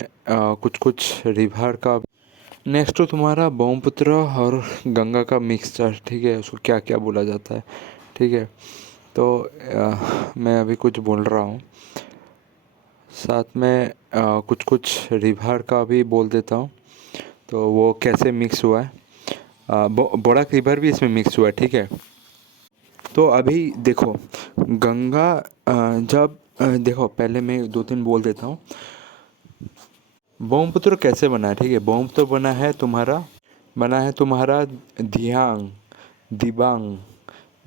कुछ कुछ रिवर का। नेक्स्ट तो तुम्हारा ब्रह्मपुत्र और गंगा का मिक्सचर, ठीक है, उसको क्या क्या बोला जाता है, ठीक है। तो मैं अभी कुछ बोल रहा हूँ, साथ में कुछ कुछ रिवर का भी बोल देता हूँ, तो वो कैसे मिक्स हुआ है। बोड़ाक रिवर भी इसमें मिक्स हुआ है, ठीक है। तो अभी देखो, गंगा जब देखो, पहले मैं दो तीन बोल देता हूँ। ब्रह्मपुत्र कैसे बना है, ठीक है। ब्रह्मपुत्र बना है तुम्हारा धियांग, दिबांग,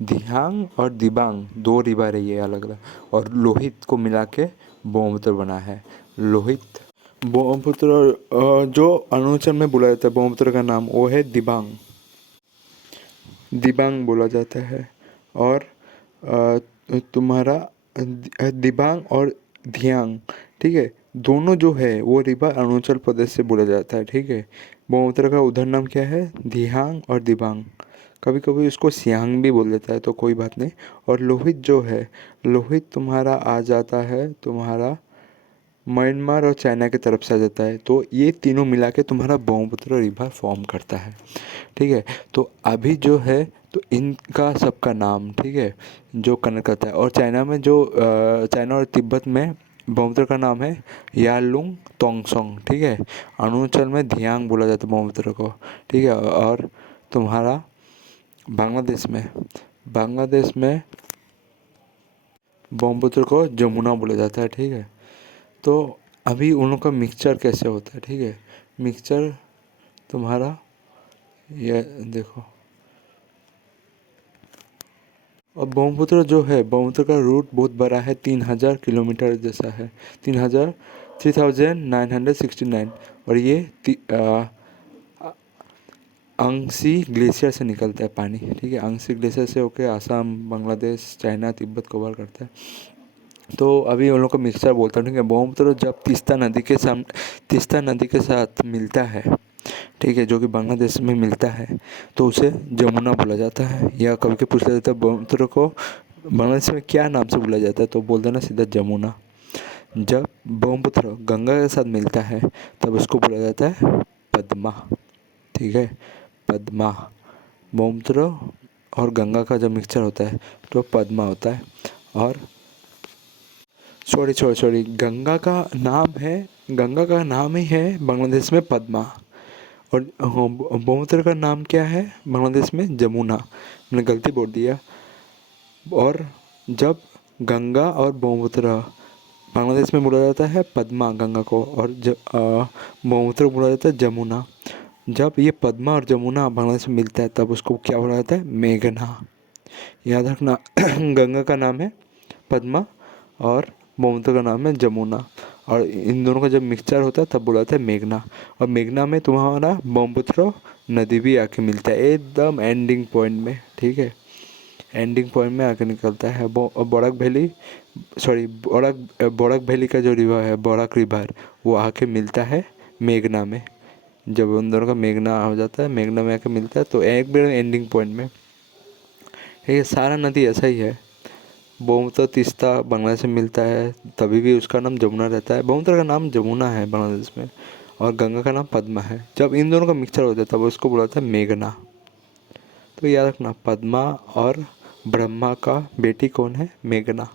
धियांग और दिबांग, दो रिवर है ये अलग अलग, और लोहित को मिला के ब्रह्मपुत्र बना है। लोहित ब्रह्मपुत्र, जो अरुणाचल में बोला जाता है ब्रह्मपुत्र का नाम, वो है दिबांग, दिबांग बोला जाता है। और तुम्हारा दिबांग और धियांग, ठीक है, दोनों जो है वो रिवर अरुणाचल प्रदेश से बोला जाता है, ठीक है। ब्रह्मपुत्र का उधर नाम क्या है, धियांग और दिबांग। कभी कभी उसको सियांग भी बोल देता है, तो कोई बात नहीं। और लोहित जो है, लोहित तुम्हारा आ जाता है तुम्हारा म्यांमार और चाइना की तरफ से आ जाता है, तो ये तीनों मिला के तुम्हारा ब्रह्मपुत्र रिवर फॉर्म करता है, ठीक है। तो अभी जो है, तो इनका सबका नाम, ठीक है, जो कनेक्ट करता है। और चाइना में जो चाइना और तिब्बत में ब्रह्मपुत्र का नाम है यारलुंग तोंगसोंग, ठीक है। अरुणाचल में धियांग बोला जाता है ब्रह्मपुत्र को, ठीक है। और तुम्हारा बांग्लादेश में ब्रह्मपुत्र को जमुना बोला जाता है, ठीक है। तो अभी उन लोग का मिक्सचर कैसे होता है, ठीक है। मिक्सचर तुम्हारा ये देखो, और ब्रह्मपुत्र जो है, ब्रह्मपुत्र का रूट बहुत बड़ा है, 3000 किलोमीटर जैसा है, 3969। और ये अंगसी ग्लेशियर से निकलता है पानी, ठीक है। अंगसी ग्लेशियर से होके आसाम, बांग्लादेश, चाइना, तिब्बत कवर करता है। तो अभी उन लोग को मिक्सचर बोलता हूँ, ठीक है। ब्रह्मपुत्र जब तीस्ता नदी के साथ मिलता है, ठीक है, जो कि बांग्लादेश में मिलता है, तो उसे जमुना बोला जाता है। या कभी कभी पूछ लिया जाता है ब्रह्मपुत्र को बांग्लादेश में क्या नाम से बुलाया जाता है, तो बोल देना सीधा जमुना। जब ब्रह्मपुत्र गंगा के साथ मिलता है, तब उसको बोला जाता है पद्मा, ठीक है, पद्मा। ब्रह्मपुत्र और गंगा का जब मिक्सचर होता है तो पद्मा होता है। और सॉरी, गंगा का नाम ही है बांग्लादेश में पद्मा। और ब्रह्मपुत्र का नाम क्या है बांग्लादेश में, जमुना। मैंने गलती बोल दिया। और जब गंगा और ब्रह्मपुत्र बांग्लादेश में बोला जाता है पद्मा गंगा को, और ब्रह्मपुत्र बोला जाता है जमुना। जब ये पद्मा और जमुना बांग्लादेश में मिलता है, तब उसको क्या बोला जाता है, मेघना। याद रखना गंगा का नाम है पद्मा और ब्रह्मपुत्र का नाम है जमुना। और इन दोनों का जब मिक्सचर होता है तब बोला जाता है मेघना। और मेघना में तुम्हारा ब्रह्मपुत्र नदी भी आके मिलता है एकदम एंडिंग पॉइंट में, ठीक है। एंडिंग पॉइंट में आके निकलता है बोड़क वैली, सॉरी, बोड़क वैली का जो रिवर है, बोड़क रिवर, वो आके मिलता है मेघना में। जब उन दोनों का मेघना हो जाता है, मेघना में आके मिलता है, तो एक बार एंडिंग पॉइंट में। ये सारा नदी ऐसा ही है। ब्रह्मपुत्र तीस्ता बांग्लादेश में मिलता है, तभी भी उसका नाम जमुना रहता है। ब्रह्मपुत्र का नाम जमुना है बांग्लादेश में, और गंगा का नाम पद्मा है। जब इन दोनों का मिक्सचर होता है, तब उसको बोला जाता है मेघना। तो याद रखना, पद्मा और ब्रह्मा का बेटी कौन है, मेघना,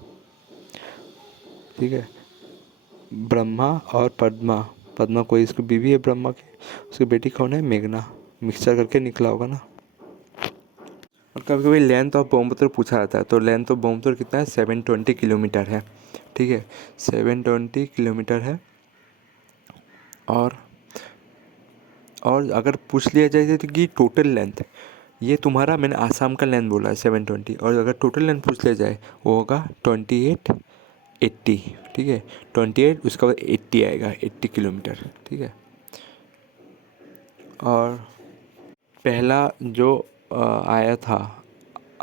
ठीक है। ब्रह्मा और पद्मा, पद्मा कोई इसकी बीवी है ब्रह्मा की, उसकी बेटी कौन है, मेघना। मिक्सचर करके निकला होगा ना। और कभी कभी लेंथ ऑफ ब्रह्मपुत्र पूछा जाता है, तो लेंथ ऑफ ब्रह्मपुत्र कितना है, 720 किलोमीटर है, ठीक है, 720 किलोमीटर है। और अगर पूछ लिया जाए तो कि टोटल लेंथ, ये तुम्हारा, मैंने आसाम का लेंथ बोला है 720, और अगर टोटल लेंथ पूछ लिया जाए वो होगा 2880, ठीक है। 28, उसका बाद 80 आएगा, 80 किलोमीटर, ठीक है। और पहला जो आया था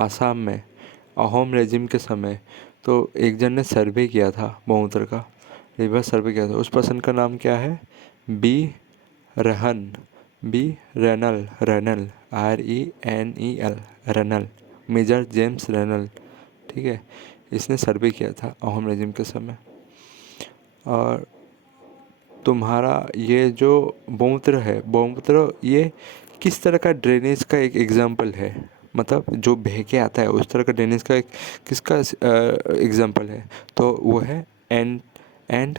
आसाम में अहोम रेजिम के समय, तो एक जन ने सर्वे किया था ब्रह्मपुत्र का, रिवर्स सर्वे किया था। उस पर्सन का नाम क्या है, बी रहन, B Rennell, RENEL, Rennell, Major James Rennell, ठीक है। इसने सर्वे किया था अहोम रेजिम के समय। और तुम्हारा ये जो ब्रह्मपुत्र है, ब्रह्मपुत्र ये किस तरह का ड्रेनेज का एक एग्जाम्पल है? मतलब जो बह के आता है उस तरह का ड्रेनेज का एक किसका एग्जाम्पल है? तो वो है एंड एंड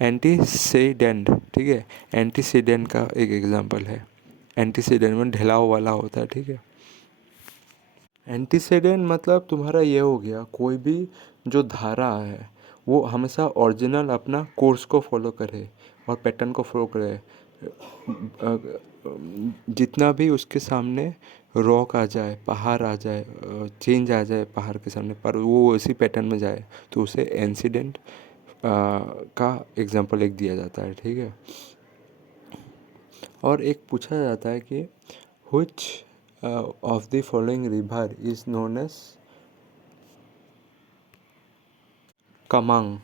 एंटीसीडेंट, ठीक है। एंटीसीडेंट का एक एग्जाम्पल है। एंटीसीडेंट में ढलाव वाला होता है, ठीक है। एंटीसीडेंट मतलब तुम्हारा ये हो गया, कोई भी जो धारा है वो हमेशा ओरिजिनल अपना कोर्स को फॉलो करे और पैटर्न को फॉलो करे। जितना भी उसके सामने रॉक आ जाए, पहाड़ आ जाए, चेंज आ जाए पहाड़ के सामने, पर वो उसी पैटर्न में जाए, तो उसे इंसिडेंट का एग्जांपल एक दिया जाता है, ठीक है। और एक पूछा जाता है कि which of the following river is known as कमांग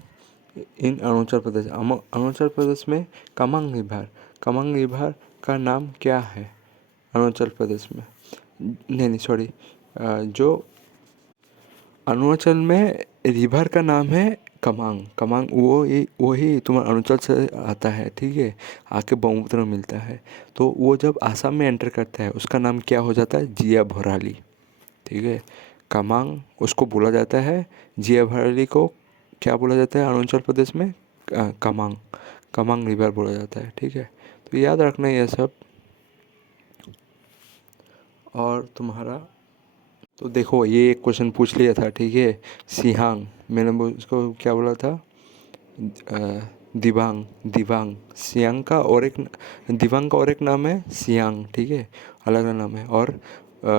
इन अरुणाचल प्रदेश? अरुणाचल प्रदेश में कमांग रिवर का नाम क्या है अरुणाचल प्रदेश में? नहीं सॉरी, जो अरुणाचल में रिवर का नाम है कमांग। कमांग वही तुम्हारा अरुणाचल से आता है, ठीक है, आके ब्रह्मपुत्र में मिलता है। तो वो जब आसाम में एंटर करता है उसका नाम क्या हो जाता है? जिया भराली, ठीक है। कमांग उसको बोला जाता है, जिया भराली को क्या बोला जाता है अरुणाचल प्रदेश में? कमांग, कमांग रिवर बोला जाता है, ठीक है। तो याद रखना ये सब। और तुम्हारा तो देखो ये एक क्वेश्चन पूछ लिया था, ठीक है। सियांग, मैंने उसको क्या बोला था? दिबांग, दिबांग। सियांग का और एक दिबांग का और एक नाम है सियांग, ठीक है, अलग अलग नाम है। और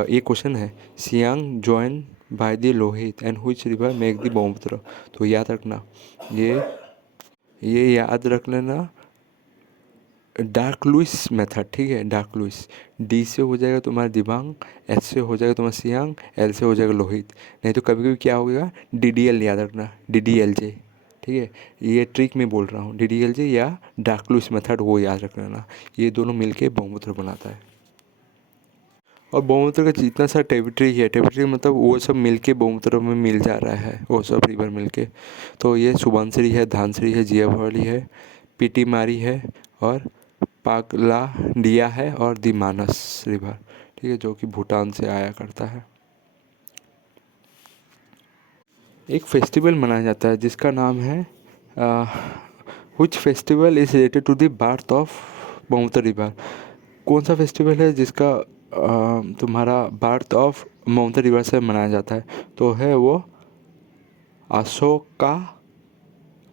ये क्वेश्चन है, Siang join by the Lohit and which river make the Brahmaputra? तो याद रखना, ये याद रख लेना, डार्क लुइस मेथड, ठीक है। डार्क लुइस, डी से हो जाएगा तुम्हारा दिबांग, एस से हो जाएगा तुम्हारा सियांग, एल से हो जाएगा लोहित। नहीं तो कभी कभी क्या होगा, DDL याद रखना, DDLJ, ठीक है। ये ट्रिक में बोल रहा हूँ, DDLJ या डार्क लुइस मेथड, वो याद रख लेना। ये दोनों मिलके ब्रह्मपुत्र बनाता है। और ब्रह्मपुत्र का जितना सा टेरिटरी है, टेरिटरी मतलब वो सब मिलके ब्रह्मपुत्र में मिल जा रहा है, वो सब रिवर मिलके। तो ये सुबनसिरी है, धानसिरी है, जिया भवाली है, पीटीमारी है, और पागला डिया है, और दी मानस रिवर, ठीक है, जो कि भूटान से आया करता है। एक फेस्टिवल मनाया जाता है जिसका नाम है which festival is related to the birth of Brahmaputra river? कौन सा फेस्टिवल है जिसका तुम्हारा बर्थ ऑफ ब्रह्मपुत्र रिवर से मनाया जाता है? तो है वो अशोका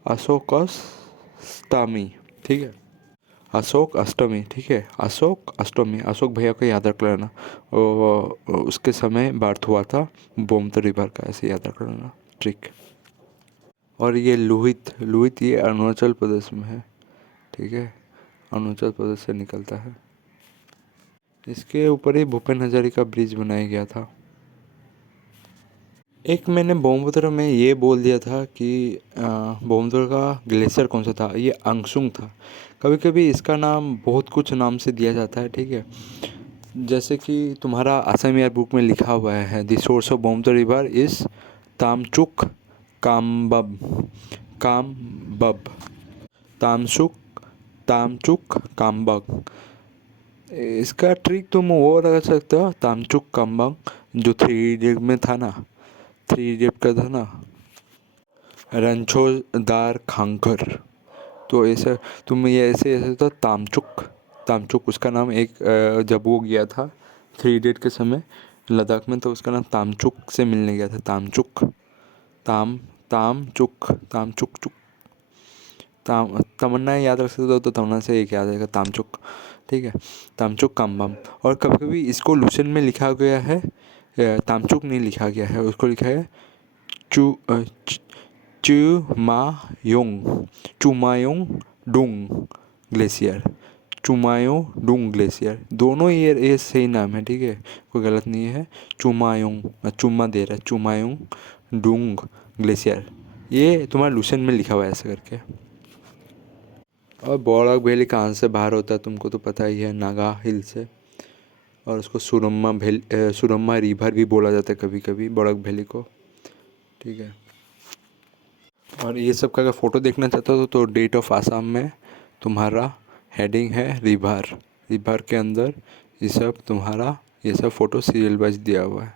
अशोकष्टमी, ठीक है। अशोक अष्टमी, ठीक है, अशोक अष्टमी। अशोक भैया को याद रख लेना, उसके समय बर्थ हुआ था ब्रह्मपुत्र रिवर का, ऐसे याद रख लेना, ट्रिक। और ये लोहित, लोहित ये अरुणाचल प्रदेश में है, ठीक है, अरुणाचल प्रदेश से निकलता है। इसके ऊपर ही भूपेन हजारिका ब्रिज बनाया गया था। एक मैंने ब्रह्मपुत्र में ये बोल दिया था कि ब्रह्मपुत्र का ग्लेशियर कौन सा था, ये अंगसुंग था। कभी कभी इसका नाम बहुत कुछ नाम से दिया जाता है, ठीक है। जैसे कि तुम्हारा असम ईयर बुक में लिखा हुआ है, the source of Brahmaputra river is Tamchok Khambab, Khambab, Tamchok Tamchok Khambab. इसका ट्रिक तुम वो लगा सकते हो, तामचुक कामबक, जो 3 इडियट में था ना, 3 इडियट का था ना, रणछोड़दार खांकर। तो ऐसे तुम ये ऐसे तो तामचुक, तामचुक उसका नाम एक जब वो गया था 3 इडियट के समय लद्दाख में, तो उसका नाम तामचुक से मिलने गया था, तामचुक, तामचुक, तामचुक चुक, तमन्ना याद रख सकते हो तो तमन्ना से एक याद आएगा, तामचुक, ठीक है, तामचुक कामबम। और कभी कभी इसको लुसेंट में लिखा गया है, तामचुक नहीं लिखा गया है, उसको लिखा है चू चुमायोंग, चुमायोंग डुंग ग्लेशियर, चुमायों डुंग ग्लेशियर। दोनों ये सही नाम है, ठीक है, कोई गलत नहीं है। चुमायोंग, चुम्मा दे रहा है, चुमायोंग डुंग ग्लेशियर, ये तुम्हारा लुसेंट में लिखा हुआ है ऐसे करके। और बॉर्डक वैली कहाँ से बाहर होता है तुमको तो पता ही है, नागा हिल से। और उसको सुरम्मा रिवर भी बोला जाता है कभी कभी बॉर्डक वैली को, ठीक है। और ये सब का अगर फ़ोटो देखना चाहते हो तो डेट ऑफ आसाम में तुम्हारा हेडिंग है रिभार, रिभार के अंदर ये सब तुम्हारा ये सब फ़ोटो सीरियल वाइज दिया हुआ है।